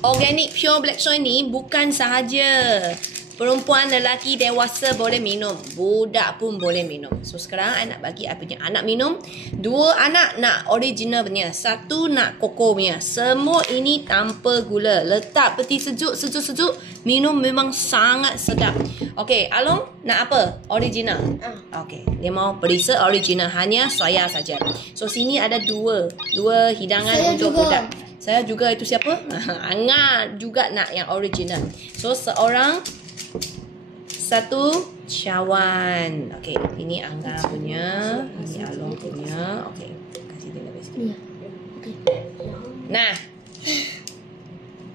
Organic Pure Black Soy ni bukan sahaja perempuan, lelaki, dewasa boleh minum. Budak pun boleh minum. So sekarang I nak bagi I punya anak minum. 2 anak nak original punya. 1 nak koko punya. Semua ini tanpa gula. Letak peti sejuk. Minum memang sangat sedap. Okey, Along nak apa? Original. Okey, dia mau perisa original. Hanya soya saja. So sini ada 2 hidangan Saya untuk juga. budak. Saya juga, itu siapa? Angat juga nak yang original. So seorang 1 cawan. Okey, ini Angga punya, ini Along punya. Okey, kasih dia lebih sikit. Okay. Nah,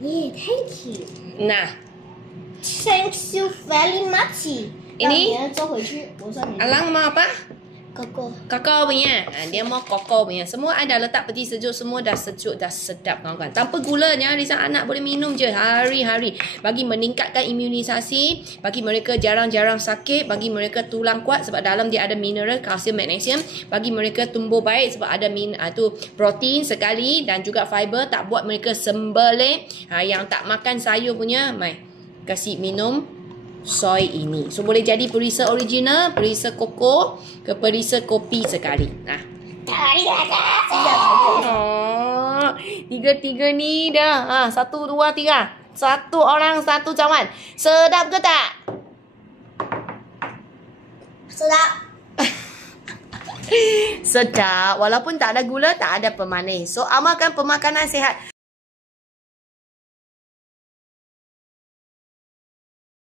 Yeah, thank you. nah. Thanks you very much. Ini 走回去，我说你 Alang mau apa? 哥哥。 Kakao punya. Dia mau kakao punya. Semua ada letak peti sejuk. Semua dah sejuk, dah sedap kawan-kawan. Tanpa gula. Jangan risau, anak boleh minum je hari-hari. Bagi meningkatkan imunisasi. Bagi mereka jarang-jarang sakit. Bagi mereka tulang kuat sebab dalam dia ada mineral, kalsium, magnesium. Bagi mereka tumbuh baik sebab ada protein sekali. Dan juga fiber. Tak buat mereka sembelih. Yang tak makan sayur punya, mai kasih minum soy ini. So boleh jadi perisa original, perisa koko, ke perisa kopi sekali. Nah. Oh, 3 ni dah. 1, 2, 3. 1 orang 1 cawan. Sedap ke tak? Sedap. Sedap. Walaupun tak ada gula, tak ada pemanis. So amalkan pemakanan sihat.